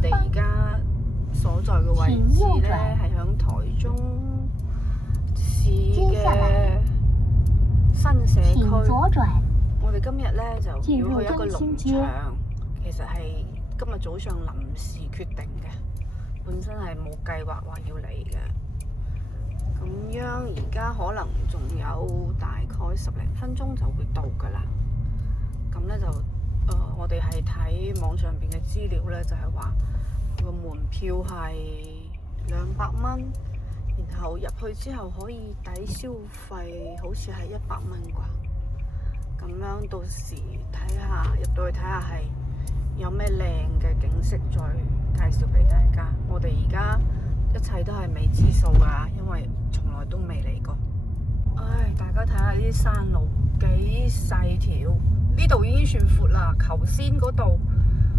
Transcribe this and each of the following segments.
哋而家所在嘅位置咧，係響台中市嘅新社區。我哋今日咧就要去一個農場，其實係今日早上臨時決定嘅，本身係冇計劃話要嚟嘅。咁樣而家可能仲有大概10零分鐘就會到㗎啦。咁咧就我哋係睇網上邊嘅資料咧，就係話個門票係200蚊，然後入去之後可以抵消費，好似係100蚊啩。咁樣到時睇下入到去睇下係有咩靚嘅景色，再介紹俾大家。我哋而家一切都係未知數㗎，因為從來都未嚟過。唉，大家睇下呢啲山路幾細條，呢度已經算闊啦。頭先嗰度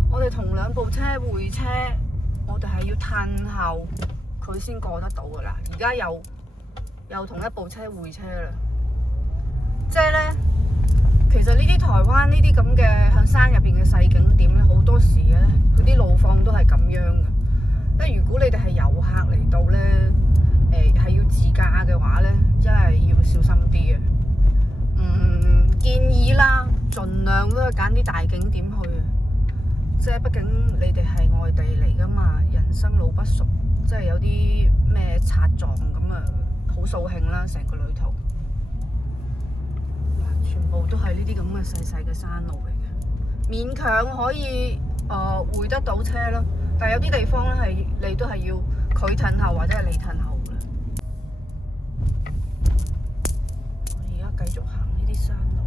我哋同2部車會車，我哋係要褪後佢先過得到㗎啦。而家又同1部車會車啦，即係咧。其實呢啲台灣呢啲咁嘅響山入邊嘅細景點咧，好多時咧佢啲路況都係咁樣嘅。即係如果你哋係遊客嚟到咧，係要自駕嘅話咧，真係要小心啲嘅。建議啦，盡量都係揀啲大景點去。即係畢竟你哋係外地嚟噶嘛，人生路不熟，即係有啲咩擦撞咁啊，好掃興啦，成個旅途。全部都係呢啲咁嘅細細嘅山路嚟嘅，勉強可以會得到車咯。但係有啲地方咧係你都係要佢褪後或者係你褪後嘅。我而家繼續行呢啲山路，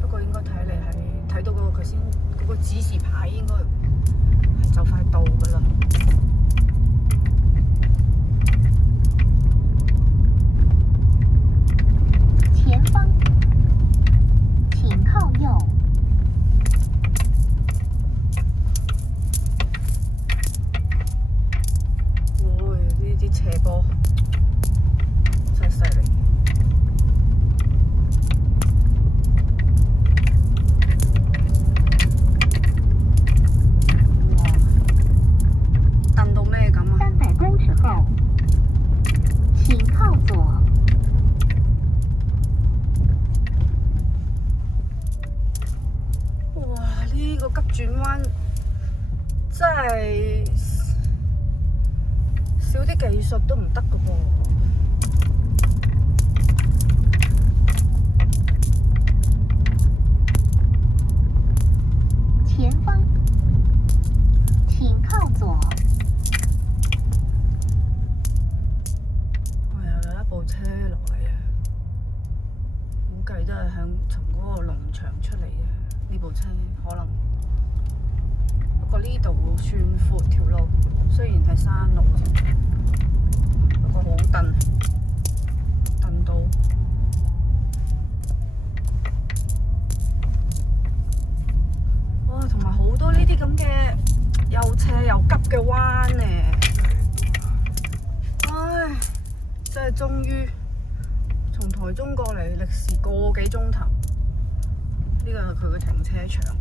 不過應該睇嚟係睇到嗰個佢先嗰個指示牌應該係就快到㗎啦。斜坡真係犀利，哇！蹬到咩咁啊？300公尺後，請靠左。哇！呢個急轉彎真係〜少啲技術都唔得㗎噃。前方請靠左。我又有1部車落嚟啊！估計都係從嗰個農場出嚟嘅呢部車，可能。不過呢度算闊條路，雖然係山路啫，不過好蹬到。哇！同埋好多呢啲咁嘅又斜又急嘅彎呢。唉，真係終於從台中過嚟，歷時個幾鐘頭。呢個係佢嘅停車場。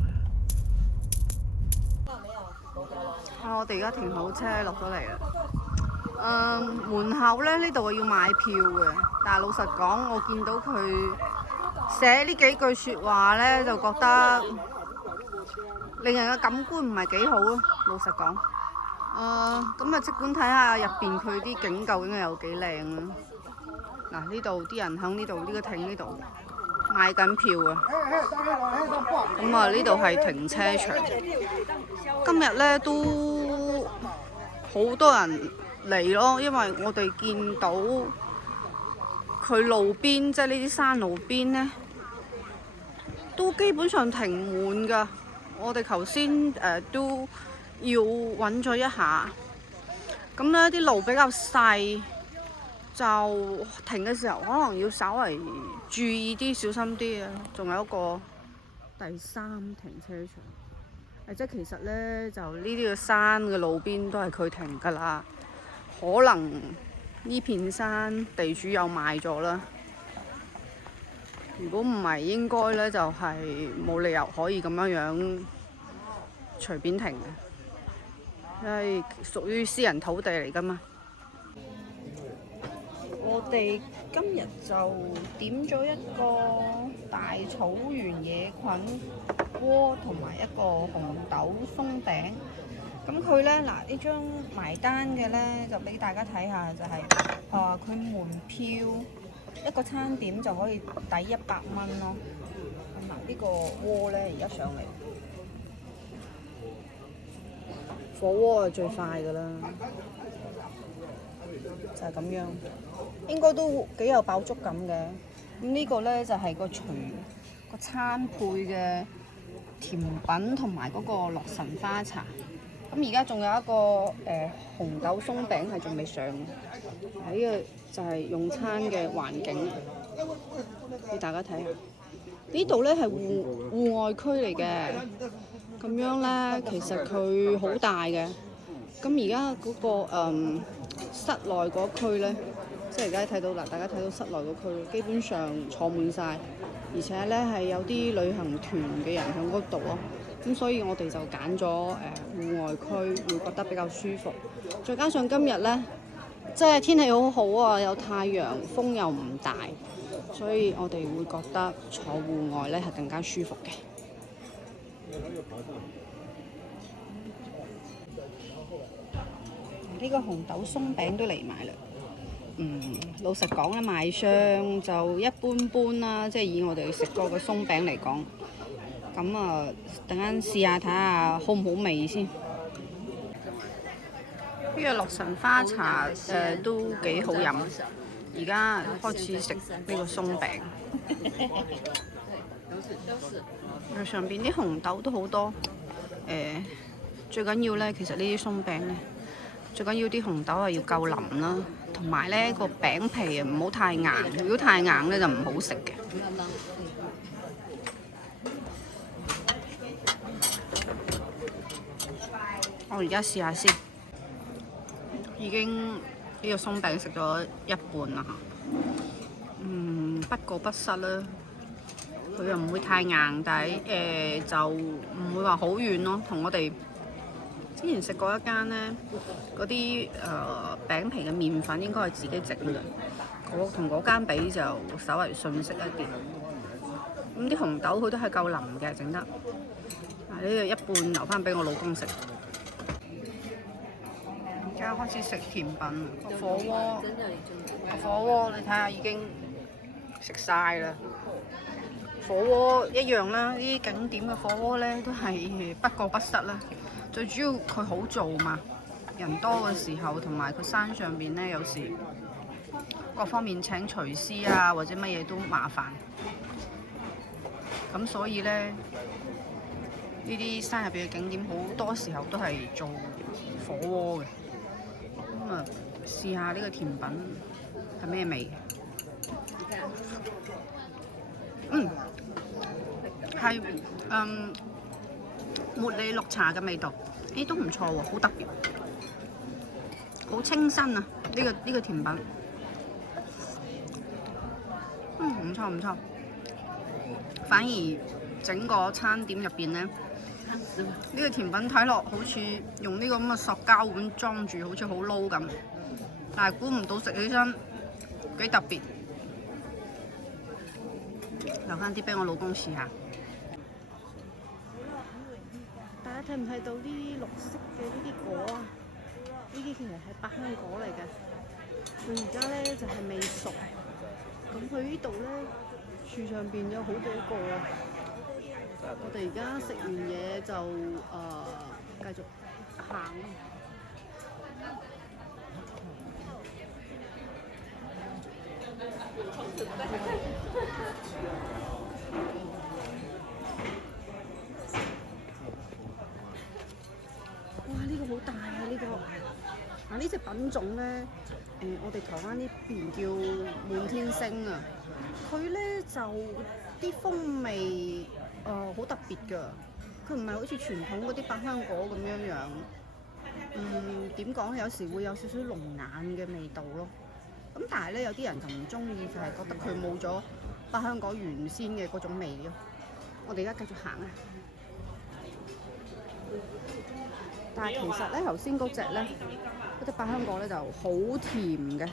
我哋而家停好車落咗嚟啦。門口咧呢度要買票嘅，但係老實講，我見到佢寫呢幾句説話咧，就覺得令人嘅感官唔係幾好咯。老實講，咁啊，即管睇下入邊佢啲景究竟有幾靚啊！嗱，呢度啲人喺呢度呢個亭呢度買緊票啊！咁啊，呢度係停車場。今日咧都好多人嚟咯，因為我哋見到佢路邊，即係呢啲山路邊咧，都基本上停滿㗎。我哋頭先都要揾咗一下，咁咧啲路比較細，就停嘅時候可能要稍為注意啲、小心啲啊。仲有一個第3停車場。即係其實咧，就呢啲嘅山嘅路邊都係佢停㗎啦。可能呢片山地主有賣咗啦。如果唔係，應該咧就係冇理由可以咁樣隨便停嘅，因為屬於私人土地嚟㗎嘛。我哋今日就點咗一個大草原野菌鍋同埋一個紅豆鬆餅。咁佢咧嗱，呢張埋單嘅咧就俾大家睇下，就係佢門票一個餐點就可以抵100蚊咯。咁嗱，呢個鍋咧而家上嚟，火鍋係最快㗎啦，就係咁樣，應該都幾有飽足感嘅。咁呢個咧就係個餐配嘅甜品同埋嗰個洛神花茶。咁而家仲有一個紅豆鬆餅係仲未上嘅。呢個就係用餐嘅環境，俾大家睇下。呢度咧係戶外區嚟嘅，咁樣咧其實佢好大嘅。咁而家嗰個室內嗰區咧，即係而家睇到嗱，大家睇到室內嗰區基本上坐滿晒，而且咧係有啲旅行團嘅人喺嗰度咯。咁所以我哋就揀咗戶外區，會覺得比較舒服。再加上今日咧，即係天氣好好啊，有太陽，風又唔大，所以我哋會覺得坐戶外咧係更加舒服嘅。呢個紅豆鬆餅都嚟埋啦。老實講咧，賣相就一般般啦，即係以我哋食過嘅鬆餅嚟講。咁啊，等間試下睇下好唔好味先。呢個洛神花茶都幾好飲。而家開始食呢個鬆餅。上邊啲紅豆都好多。最緊要咧，其實呢啲鬆餅咧，最緊要啲紅豆係要夠腍啦，同埋咧個餅皮唔好太硬。如果太硬咧就唔好食嘅。我而家試下先，已經呢個鬆餅食咗一半啦。不過不失啦，佢又唔會太硬底，就唔會話好軟咯。同我哋之前食過一間咧，嗰啲餅皮嘅麵粉應該係自己整嘅，我同嗰間比就稍為遜色一啲。咁啲紅豆佢都係夠腍嘅，整得。呢個一半留翻俾我老公食。而家開始食甜品，火鍋你睇下已經食晒啦。火鍋一樣啦，呢啲景點嘅火鍋咧都係不過不失啦。最主要佢好做嘛，人多嘅時候同埋佢山上邊咧有時各方面請廚師啊或者乜嘢都麻煩，咁所以咧呢啲山入邊嘅景點好多時候都係做火鍋嘅。咁啊，試下呢個甜品係咩味？係茉莉綠茶嘅味道，都唔錯喎，好特別，好清新啊！呢個甜品，唔錯唔錯。反而整個餐點入邊咧，呢個甜品睇落好似用呢個咁嘅塑膠碗裝住，好似好撈咁，但係估唔到食起身幾特別。留翻啲俾我老公試下。大家睇唔睇到啲綠色嘅呢啲果啊？呢啲其實係百香果嚟嘅。佢而家咧就係未熟。咁佢呢度咧樹上邊有好多個啊。我哋而家食完嘢就繼續行。哇！呢個好大啊！呢個呢隻品種咧，我哋台灣呢邊叫滿天星啊。佢咧就啲風味好特別㗎。佢唔係好似傳統嗰啲百香果咁樣樣。點講咧？有時會有少少龍眼嘅味道咯。咁但係咧，有啲人就唔中意，就係覺得佢冇咗百香果原先嘅嗰種味咯。我哋而家繼續行啊！但係其實咧，頭先嗰隻百香果咧就好甜嘅，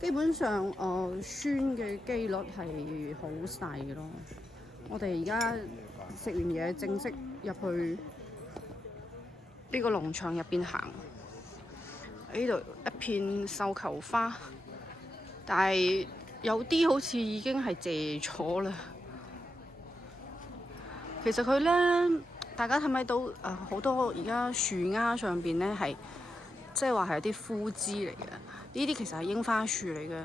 基本上酸嘅機率係好細咯。我哋而家食完嘢，正式入去呢個農場入邊行。呢度一片繡球花，但係有啲好似已經係謝咗啦。其實佢咧，大家睇唔睇到好多而家樹丫上邊咧係，即係話係一啲枯枝嚟嘅。呢啲其實係櫻花樹嚟嘅。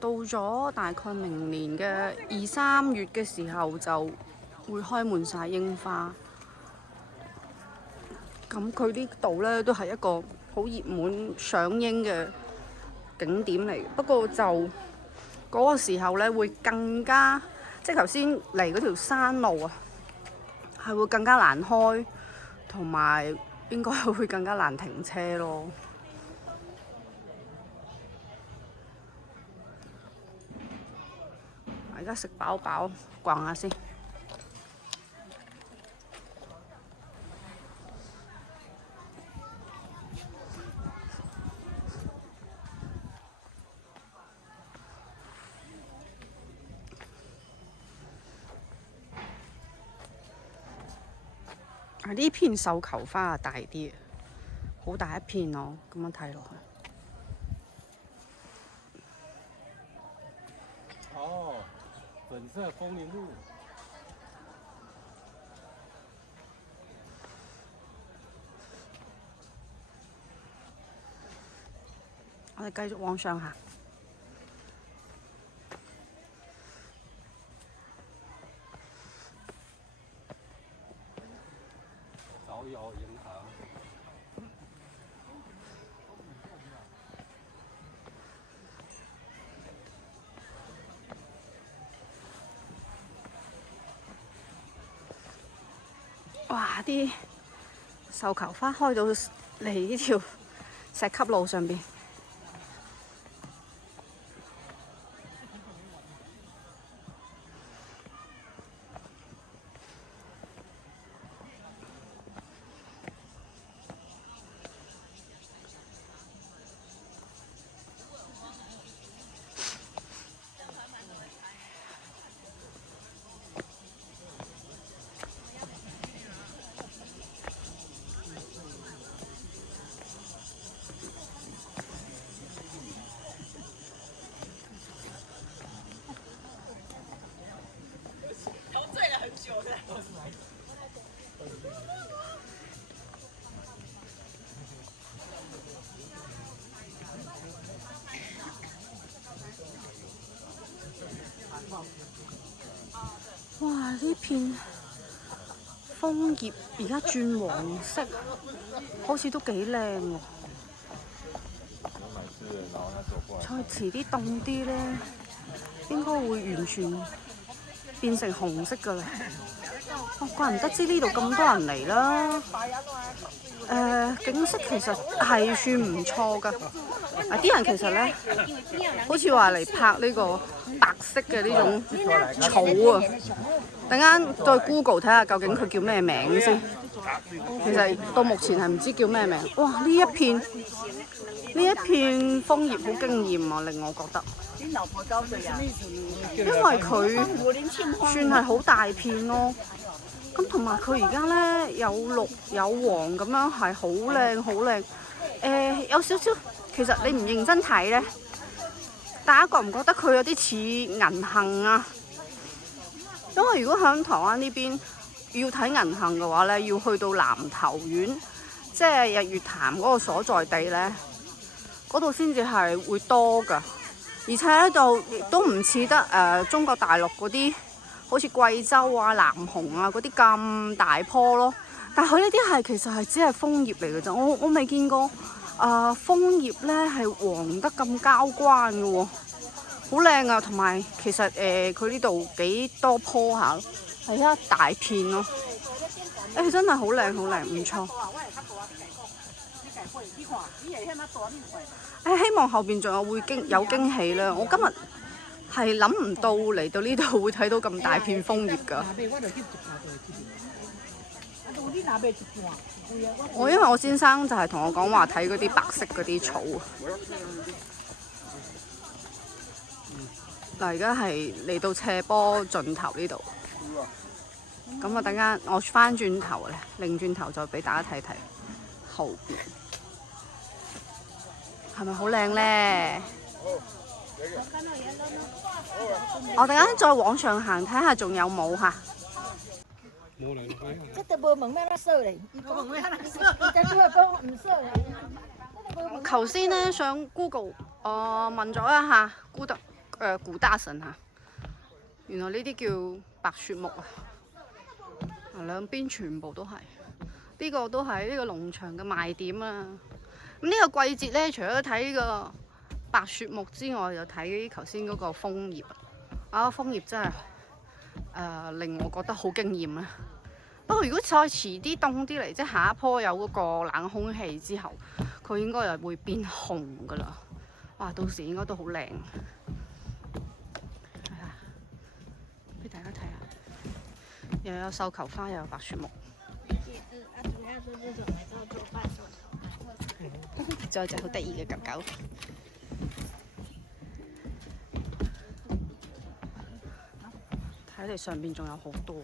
到咗大概明年嘅2、3月嘅時候，就會開滿晒櫻花。咁佢呢度咧都係一個好熱門賞櫻嘅景點嚟，不過就嗰個時候咧會更加，即係頭先嚟嗰條山路啊，係會更加難開，同埋應該會更加難停車咯。而家食飽飽，逛下先。呢片繡球花啊大啲，好大一片咯，咁樣睇落去。哦，粉色風鈴鹿。我哋繼續往上行。早有銀行。哇！啲繡球花開到嚟呢條石級路上邊。哇！呢片楓葉而家轉黃色，好似都幾靚喎。再遲啲凍啲咧，應該會完全變成紅色㗎啦。怪唔得知呢度咁多人嚟啦。景色其實係算唔錯㗎。啲人其實咧，好似話嚟拍呢個白色嘅呢種草啊。等間再 Google 睇下究竟佢叫咩名先。其實到目前係唔知叫咩名。哇！呢一片楓葉好驚豔啊，令我覺得。因為佢算係好大片咯。咁同埋佢而家咧有綠有黃咁樣，係好靚好靚。有少少，其實你唔認真睇咧，大家覺唔覺得佢有啲似銀杏啊？因為如果喺台灣呢邊要睇銀杏嘅話咧，要去到南投縣，即係日月潭嗰個所在地咧，嗰度先至係會多㗎。而且咧就亦都唔似得中國大陸嗰啲，好似貴州啊、南雄啊嗰啲咁大棵咯。但係佢呢啲係其實係只係楓葉嚟嘅啫，我未見過楓葉咧係黃得咁交關嘅喎，好靚啊！同埋其實佢呢度幾多棵下，係一大片咯。真係好靚好靚，唔錯。希望後邊仲有會有驚喜啦！我今日係諗唔到嚟到呢度會睇到咁大片楓葉㗎。因為我先生就係同我講話睇嗰啲白色嗰啲草。嗱，而家係嚟到斜坡盡頭呢度。咁我等間我翻轉頭咧，擰轉頭再俾大家睇睇後邊，係咪好靚咧？我等間再往上行睇下仲有冇嚇。頭先咧上 Google 問咗一下古大神嚇，原來呢啲叫白雪木啊！兩邊全部都係，呢個都係呢個農場嘅賣點啊！咁呢個季節咧，除咗睇呢個白雪木之外，就睇頭先嗰個楓葉啊！楓葉真係令我覺得好驚豔啊！不過如果再遲啲凍啲嚟，即係下一坡有嗰個冷空氣之後，佢應該又會變紅噶啦！哇，到時應該都好靚。俾大家睇下，又有繡球花，又有白雪木。仲有隻好得意嘅狗狗。睇嚟上邊仲有好多。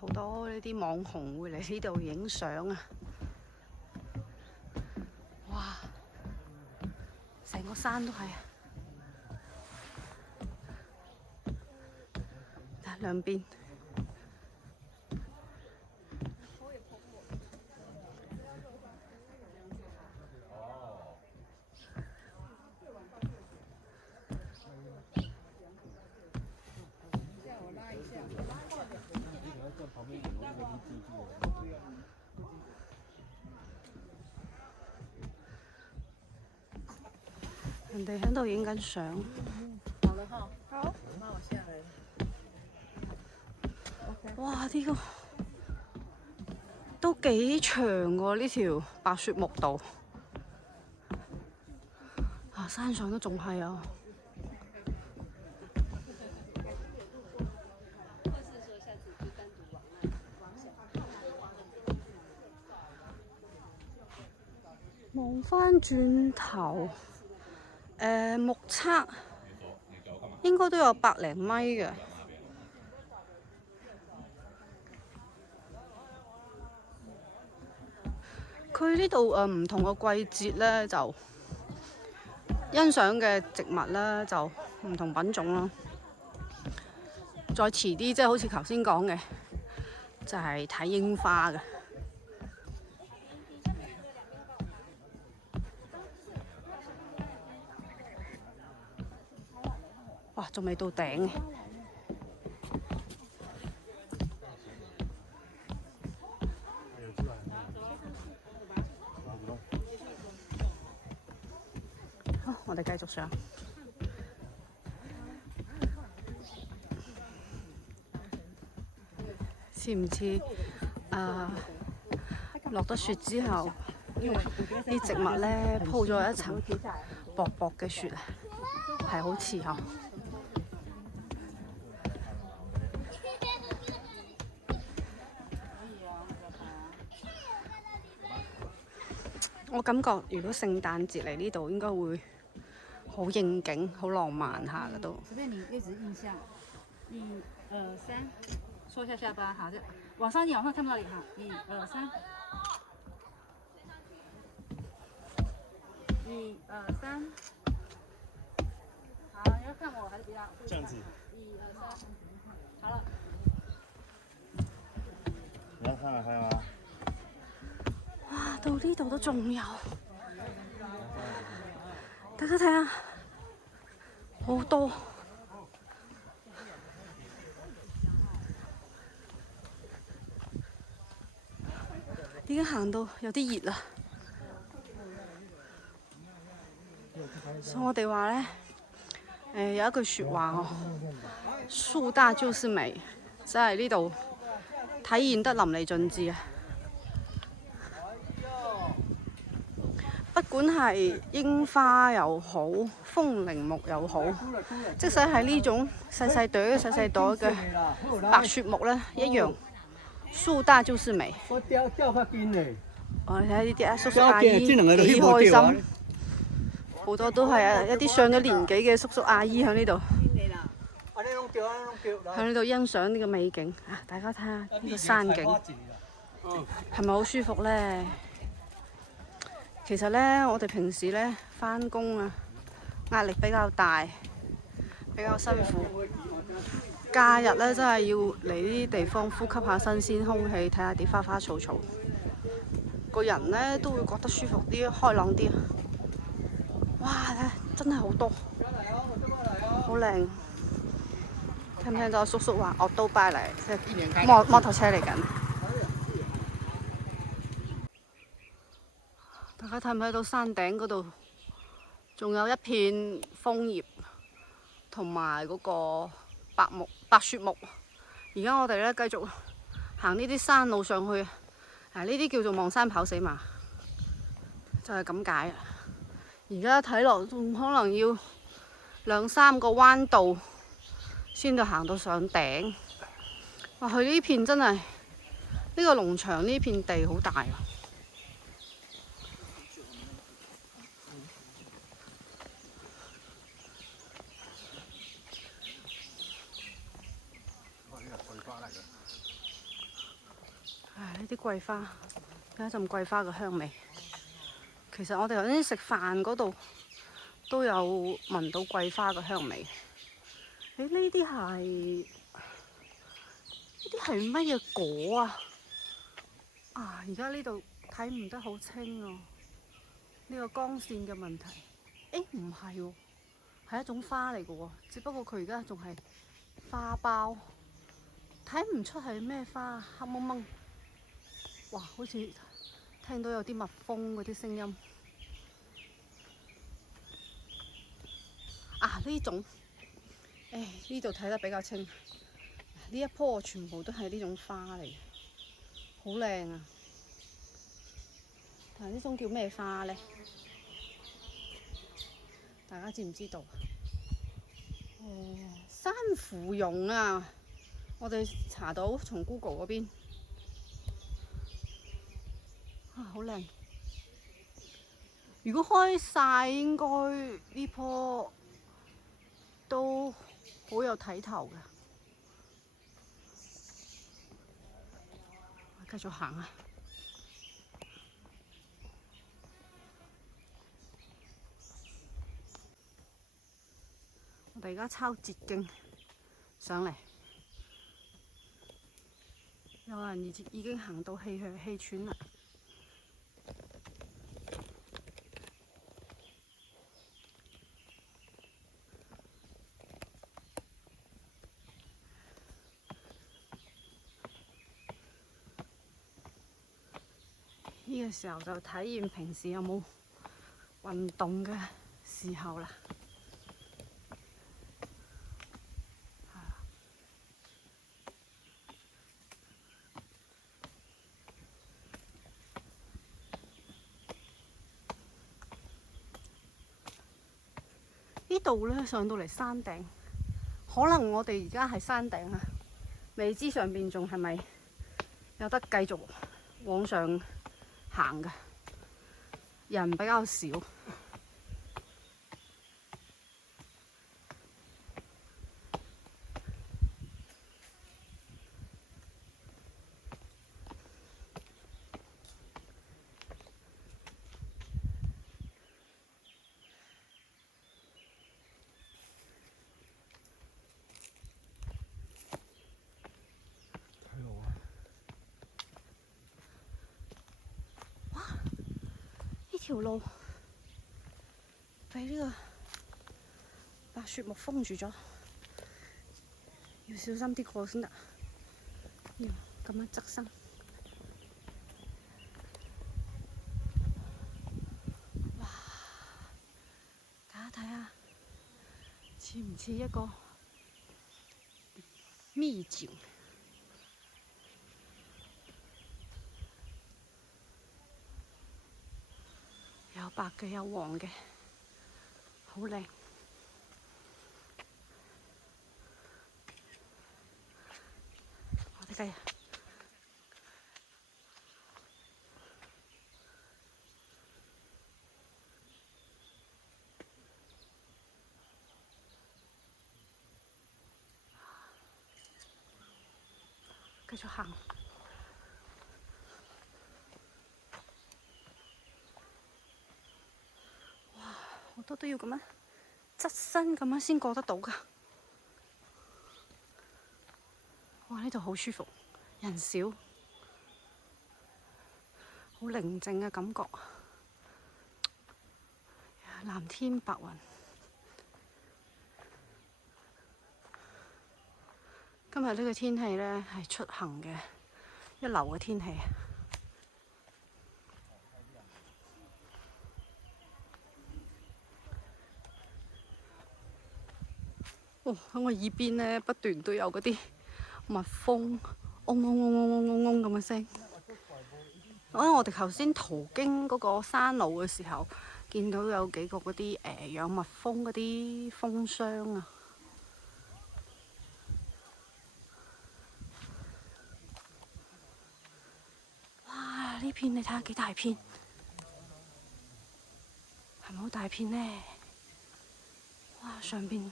好多呢啲網紅會嚟呢度影相啊！哇，成個山都係啊！睇兩邊。人哋喺度影緊相。好啦，好。好。那我下來。哇！呢個都幾長喎，呢條白雪木道。啊，山上都仲係啊。望返轉頭。目測應該都有100零米嘅。佢呢度唔同嘅季節咧，就欣賞嘅植物咧就唔同品種啦。再遲啲，即係好似頭先講嘅，就係睇櫻花嘅。哇，仲未到頂嘅。好，我哋繼續上。似唔似落咗雪之後，啲植物咧鋪咗一層薄薄嘅雪啊？係好似嗬。我感覺如果聖誕節嚟呢度，應該會好應景、好浪漫下嘅都。隨便你位置印象，1、2、3，縮一下下巴，好，就往上看不到你哈，1、2、3，1、2、3，好，你要看我還是不要？這樣子。1、2、3，好了。你要看了，還有啊？哇！到呢度都仲有，大家睇下，好多。已經行到有啲熱啦，所以我哋話咧，有一句説話哦，樹大就是美。真係呢度體現得淋漓盡致啊！不管係櫻花又好，風鈴木又好，即使係呢種細細朵嘅白雪木咧，一樣樹大就是美。我睇下呢啲啊，叔叔阿姨幾開心，好多都係一啲上咗年紀嘅叔叔阿姨喺呢度，喺呢度欣賞呢個美景啊！大家睇下呢個山景，係咪好舒服咧？其實咧，我哋平時咧返工啊，壓力比較大，比較辛苦。假日咧，真係要嚟呢啲地方呼吸下新鮮空氣，睇下啲花花草草，個人咧都會覺得舒服啲、開朗啲。哇！真係好多，好靚。聽唔聽到叔叔話我都拜嚟，即係摩托車嚟緊。大家睇唔睇到山頂嗰度，仲有一片楓葉同埋嗰個白雪木。而家我哋咧繼續行呢啲山路上去，呢啲叫做望山跑死馬，就係咁解啊！而家睇落仲可能要2、3個彎道先至行到上頂。哇！佢呢片真係呢個農場呢片地好大啊！呢啲桂花，有一陣桂花嘅香味。其實我哋頭先食飯嗰度都有聞到桂花嘅香味。呢啲係乜嘢果啊？而家呢度睇唔得好清啊！呢個光線嘅問題。唔係喎，係一種花嚟嘅喎，只不過佢而家仲係花苞，睇唔出係咩花，黑蒙蒙。哇！好似聽到有啲蜜蜂嗰啲聲音。呢種，呢度睇得比較清。呢一棵全部都係呢種花嚟，好靚啊！但係呢種叫咩花呢？大家知唔知道？珊瑚榕啊！我哋查到從 Google 嗰邊。好靚！如果開晒，應該呢棵都好有睇頭嘅。繼續行啊！我哋而家抄捷徑上嚟，有人已經行到氣喘啦。呢個時候就體驗平時有冇運動嘅時候啦。呢度咧上到嚟山頂，可能我哋而家係山頂啊，未知上邊仲係咪有得繼續往上行嘅，人比較少。條路俾呢個白雪木封住咗，要小心啲過先得。要咁樣側身。哇！大家睇下，似唔似一個秘境？白嘅，有黃嘅，好靚。我哋繼續。繼續行。哇！好多都要咁樣側身咁樣先過得到㗎。哇！呢度好舒服，人少，好寧靜嘅感覺。藍天白雲。今日呢個天氣呢，係出行嘅一流嘅天氣。喺我耳邊呢，不斷都有嗰啲蜜蜂嗡嗡嗡嗡嗡嗡嗡咁嘅聲。我哋頭先途經嗰個山路嘅時候，見到有幾個嗰啲養蜜蜂嗰啲蜂箱啊。哇！呢片你睇下幾大片，係咪好大片呢？哇！上邊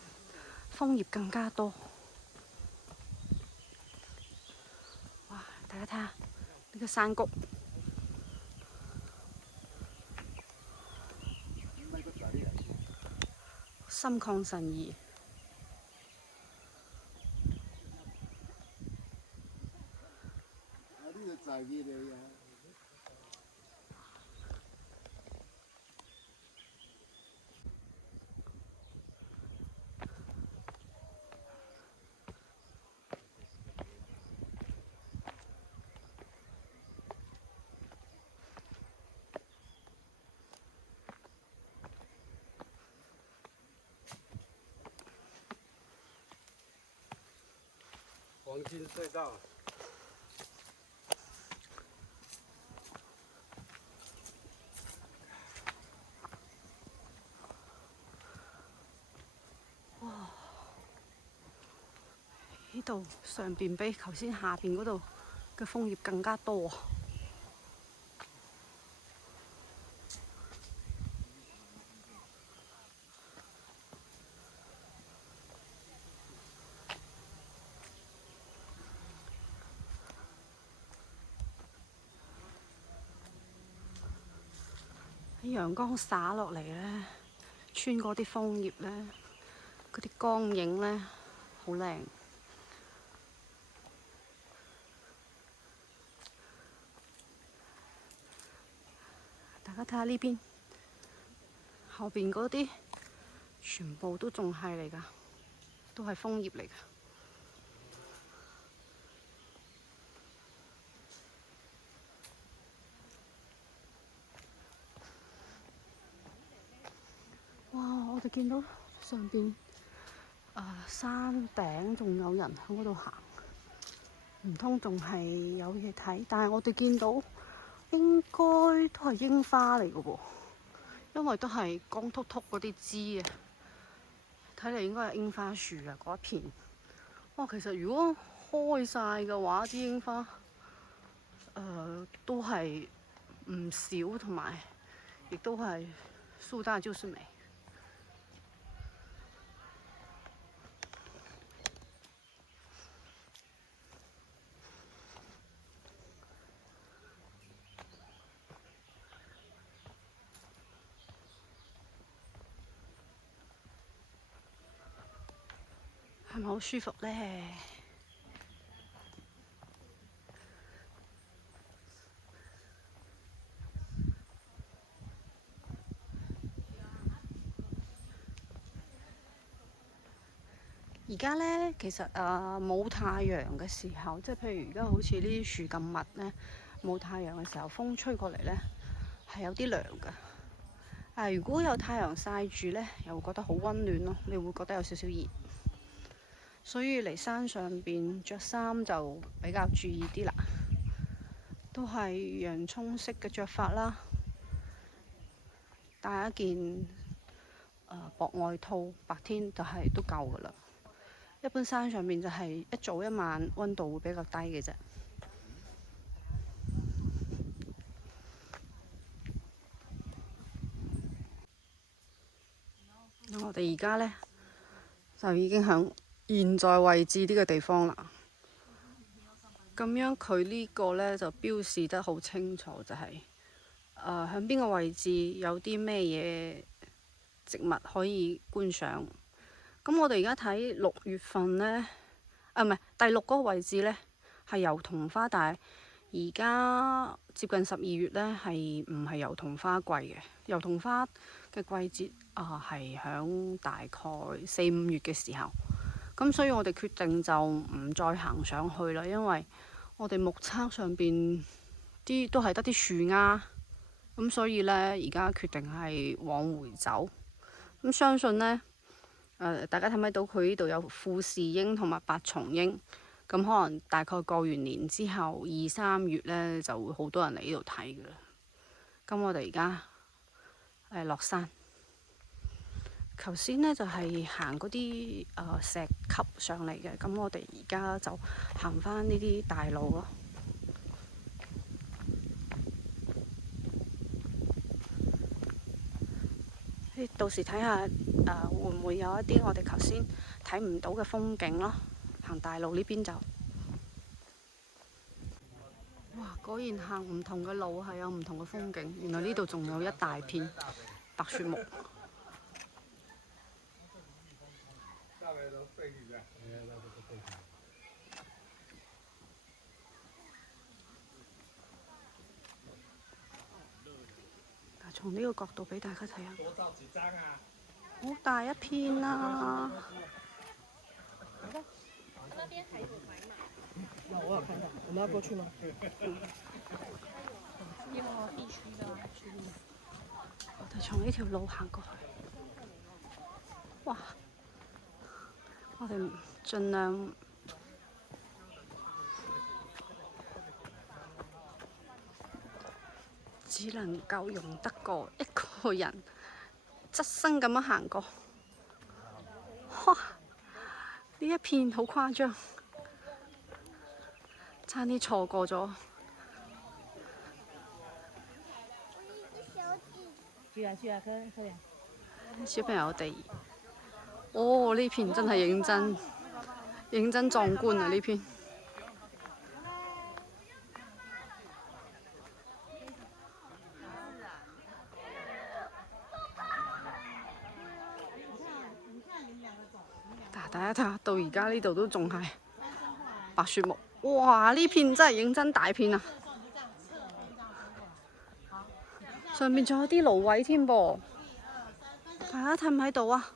楓葉更加多。哇！大家睇下呢個山谷。心曠神怡。黄金隧道。哇！呢度上邊比頭先下邊嗰度嘅楓葉更加多啊！啲陽光灑落嚟咧，穿過啲楓葉咧，嗰啲光影咧，好靚。大家睇下呢邊，後邊嗰啲全部都仲係嚟㗎，都係楓葉嚟㗎。哇！我哋見到上邊山頂仲有人喺嗰度行，唔通仲係有嘢睇？但係我哋見到應該都係櫻花嚟嘅喎，因為都係光禿禿嗰啲枝啊，睇嚟應該係櫻花樹啊嗰一片。哇！其實如果開晒嘅話，啲櫻花都係唔少，同埋亦都係樹大就是美。係咪好舒服咧？而家咧，其實冇太陽嘅時候，即係譬如而家好似呢啲樹咁密咧，冇太陽嘅時候，風吹過嚟咧，係有啲涼㗎。如果有太陽曬住咧，又會覺得好溫暖咯，你會覺得有少少熱。所以嚟山上邊着衫就比較注意啲啦，都係洋葱式嘅着法啦。帶一件薄外套，白天就係都夠噶啦。一般山上面就係一早一晚溫度會比較低嘅啫。我哋而家呢，就已經響現在位置呢個地方啦。咁樣佢呢個呢，就標示得好清楚，就係響邊個位置有啲咩嘢植物可以觀賞。咁我哋而家睇6月份呢，唔係第6嗰個位置呢，係油桐花，但係而家接近12月呢，係唔係油桐花季嘅？油桐花嘅季節係響大概4、5月嘅時候。咁所以我哋決定就唔再行上去啦，因為我哋目測上邊啲都係得啲樹丫，咁所以呢，而家決定係往回走。咁相信呢，大家睇唔睇到佢呢度有富士櫻同埋白松櫻，咁可能大概過完年之後2、3月呢，就會好多人嚟呢度睇㗎啦。咁我哋而家落山。頭先呢就係行嗰啲石級上嚟嘅，咁我哋而家就行返呢啲大路咯。到時睇下會唔會有一啲我哋頭先睇唔到嘅風景咯。行大路呢邊就，哇！果然行唔同嘅路係有唔同嘅風景。原來呢度仲有一大片白雪木。從呢個角度俾大家睇下，好大一片啊！我有看到，我們要過去嗎？我哋從呢條路行過去，哇！我哋盡量只能夠容得過一個人側身咁樣行過。哇！呢一片好誇張，差啲錯過咗。去啊，快點！小朋友哋，哦，呢片真係認真壯觀啊！呢片。大家睇下，到而家呢度都仲係白雪木，哇！呢片真係認真大片啊！上面仲有啲蘆葦添噃，大家睇唔睇到啊？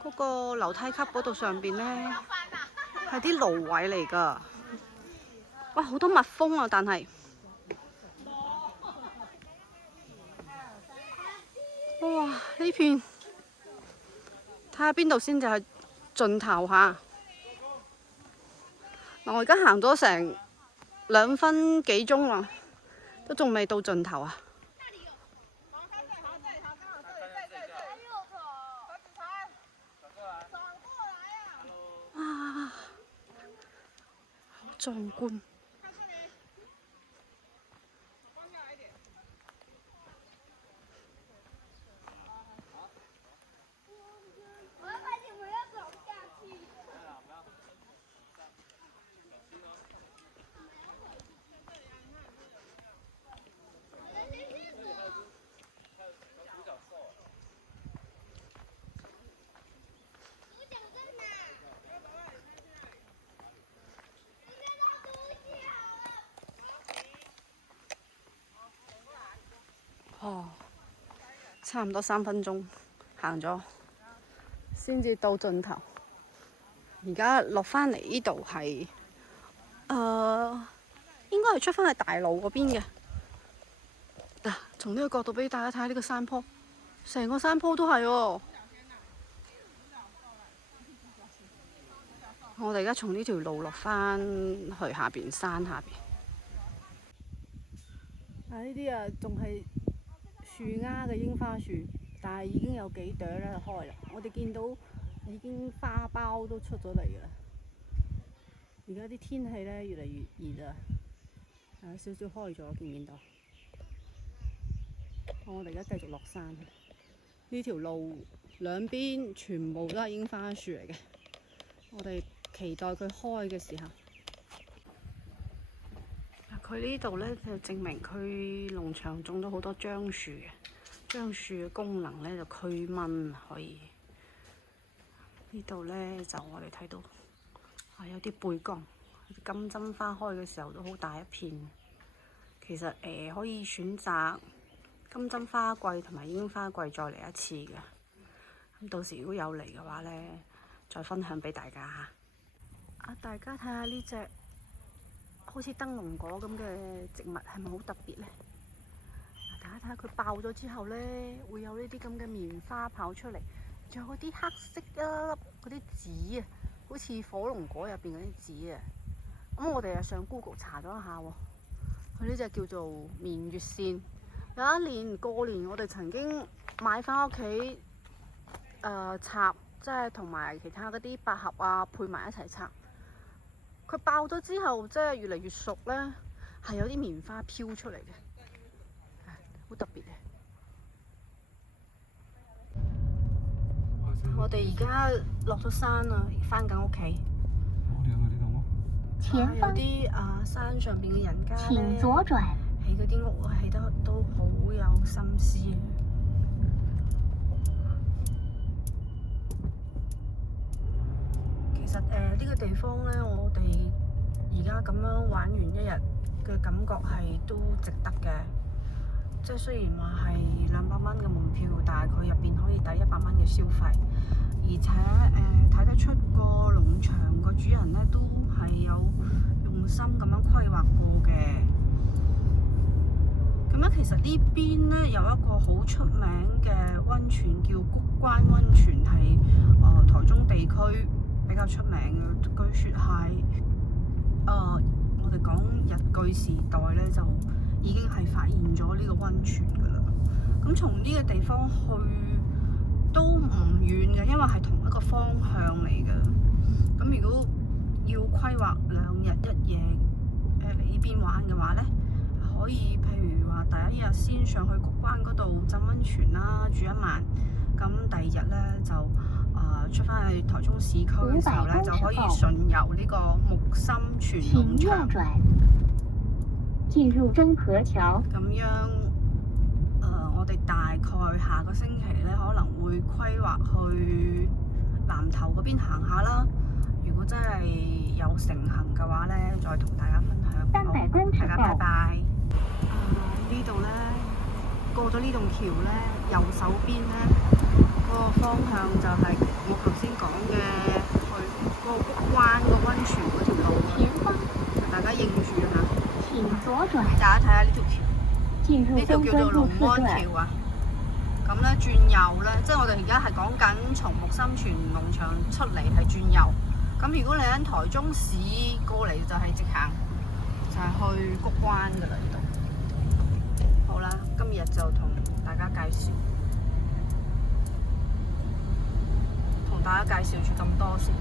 嗰個樓梯級嗰度上邊呢，係啲蘆葦嚟㗎。哇！好多蜜蜂啊，但係哇！呢片睇下邊度先至係盡頭嚇。嗱，我而家行咗成2分幾鐘啦，都仲未到盡頭啊！哇，好壯觀！哦，差唔多3分鐘行咗，先至到盡頭。而家落返嚟呢度係，應該係出返去大路嗰邊嘅。嗱，從呢個角度俾大家睇下呢個山坡，成個山坡都係喎。我哋而家從呢條路落返去下邊山下邊。啊！呢啲啊，仲係樹丫嘅櫻花樹，但係已經有幾朵咧開啦。我哋見到已經花苞都出咗嚟㗎啦。而家啲天氣咧越嚟越熱啊，有少少開咗，見唔見到？我哋而家繼續落山。呢條路兩邊全部都係櫻花樹嚟嘅，我哋期待佢開嘅時候。佢呢度咧就證明佢農場種咗好多樟樹嘅，樟樹嘅功能咧就驅蚊可以。呢度咧就我哋睇到有啲背江，金針花開嘅時候都好大一片。其實可以選擇金針花季同埋櫻花季再嚟一次嘅。咁到時如果有嚟嘅話咧，再分享俾大家嚇。大家睇下呢隻好似燈籠果咁嘅植物係咪好特別呢？大家睇下佢爆咗之後呢，會有呢啲咁嘅棉花跑出嚟，仲有嗰啲黑色一粒粒嗰啲籽啊，好似火龍果入邊嗰啲籽啊。咁我哋上 Google 查咗一下喎，佢呢隻叫做棉月線。有一年過年，我哋曾經買翻屋企插，即係同埋其他嗰啲百合啊配埋一齊插。佢爆咗之後，即係越嚟越熟咧，係有啲棉花飄出嚟嘅，好特別嘅。我哋而家落咗山啦，翻緊屋企。有啲山上邊嘅人家咧，起嗰啲屋起得都好有心思。其實呢個地方咧，我哋而家咁樣玩完一日嘅感覺係都值得嘅。即係雖然話係200蚊嘅門票，但係佢入邊可以抵100蚊嘅消費，而且睇得出個農場個主人咧都係有用心咁樣規劃過嘅。咁樣其實呢邊咧有一個好出名嘅溫泉叫谷關溫泉，係台中地區比較出名嘅。據說係我哋講日據時代咧就已經係發現咗呢個溫泉噶啦。咁從呢個地方去都唔遠嘅，因為係同一個方向嚟嘅。咁如果要規劃2日1夜嚟呢邊玩嘅話咧，可以譬如話第一日先上去谷關嗰度浸溫泉啦，住1晚。咁第二日咧就出翻去台中市區嘅時候咧，就可以順遊呢個木心泉農場。進入中和橋。咁樣我哋大概下個星期咧可能會規劃去南投嗰邊行下啦。如果真係有成行嘅話咧，再同大家分享。300公尺。大家拜拜。呢度咧過咗呢棟橋咧，右手邊咧嗰個方向就係我頭先講嘅去嗰個谷關個溫泉嗰條路。大家認住嚇。大家睇下呢條橋，呢條叫做龍安橋啊。咁咧轉右咧，即係我哋而家係講緊從木心泉農場出嚟係轉右。咁如果你喺台中市過嚟就係直行，就係去谷關㗎啦。呢度好啦，今日就同大家介紹，同大家介紹住咁多先。